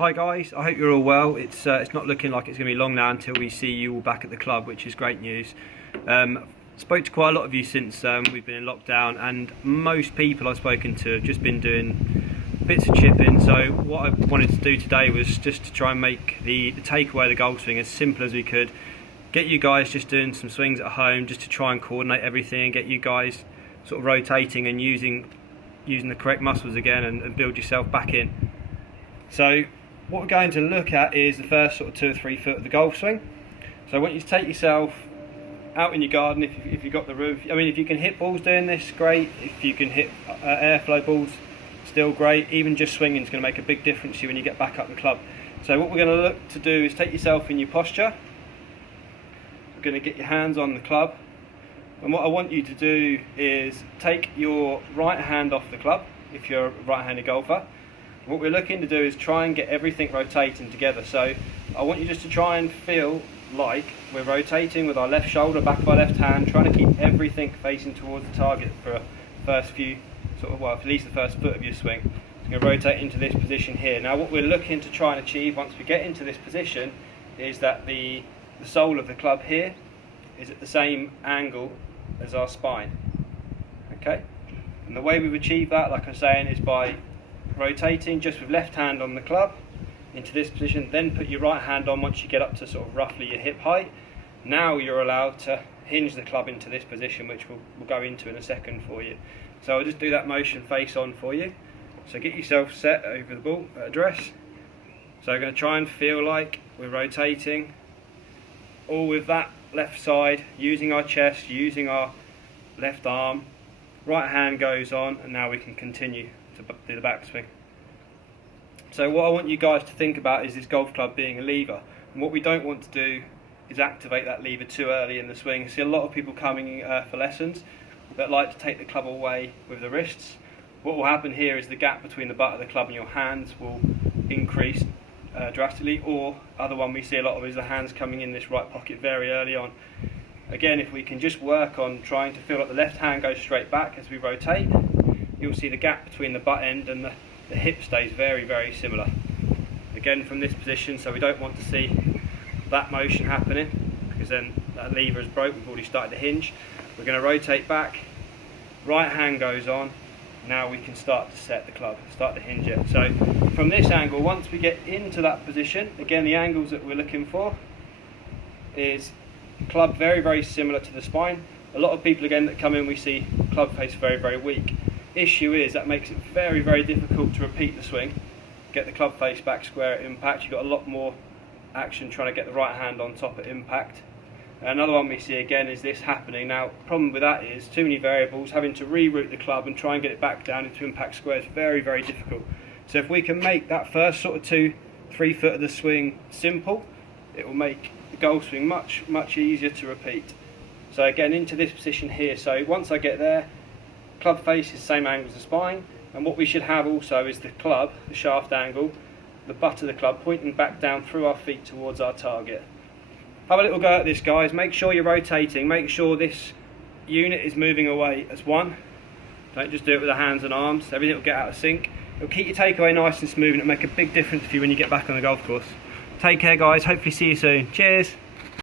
Hi guys, I hope you're all well. It's not looking like it's going to be long now until we see you all back at the club, which is great news. Spoke to quite a lot of you since we've been in lockdown, and most people I've spoken to have just been doing bits of chipping. So what I wanted to do today was just to try and make the takeaway of the golf swing as simple as we could. Get you guys just doing some swings at home, just to try and coordinate everything and get you guys sort of rotating and using the correct muscles again and build yourself back in. So what we're going to look at is the first sort of 2 or 3 foot of the golf swing. So I want you to take yourself out in your garden if you've got the roof. I mean, if you can hit balls doing this, great. If you can hit airflow balls, still great. Even just swinging is going to make a big difference to you when you get back up the club. So what we're going to look to do is take yourself in your posture. We're going to get your hands on the club. And what I want you to do is take your right hand off the club if you're a right-handed golfer. What we're looking to do is try and get everything rotating together. So I want you just to try and feel like we're rotating with our left shoulder, back of our left hand, trying to keep everything facing towards the target for the first few, well, at least the first foot of your swing. So you're going to rotate into this position here. Now what we're looking to try and achieve once we get into this position is that the sole of the club here is at the same angle as our spine. Okay? And the way we've achieved that, like I'm saying, is by rotating just with left hand on the club into this position, then put your right hand on once you get up to sort of roughly your hip height. Now you're allowed to hinge the club into this position, which we'll go into in a second for you. So I'll just do that motion face on for you. So get yourself set over the ball at address. So we're going to try and feel like we're rotating all with that left side, using our chest, using our left arm. Right hand goes on, and now we can continue to do the backswing. So what I want you guys to think about is this golf club being a lever, and what we don't want to do is activate that lever too early in the swing. I see a lot of people coming for lessons that like to take the club away with the wrists. What will happen here is the gap between the butt of the club and your hands will increase drastically, or other one we see a lot of is the hands coming in this right pocket very early on. Again, if we can just work on trying to feel like the left hand goes straight back as we rotate, you'll see the gap between the butt end and the hip stays very, very similar. Again, from this position, so we don't want to see that motion happening, because then that lever is broke, we've already started to hinge. We're going to rotate back, right hand goes on, now we can start to set the club, start to hinge it. So from this angle, once we get into that position, again the angles that we're looking for is club very, very similar to the spine. A lot of people again that come in, we see club face very, very weak. Issue is that makes it very, very difficult to repeat the swing, get the club face back square at impact. You've got a lot more action trying to get the right hand on top at impact. Another one we see again is this happening. Now, the problem with that is too many variables, having to reroute the club and try and get it back down into impact square is very, very difficult. So if we can make that first sort of 2-3 foot of the swing simple, it will make the golf swing much, much easier to repeat. So again, into this position here. So once I get there, club face is the same angle as the spine, and what we should have also is the club, the shaft angle, the butt of the club pointing back down through our feet towards our target. Have a little go at this, guys. Make sure you're rotating, make sure this unit is moving away as one. Don't just do it with the hands and arms, everything will get out of sync. It'll keep your takeaway nice and smooth, and it'll make a big difference for you when you get back on the golf course. Take care, guys, hopefully see you soon. Cheers.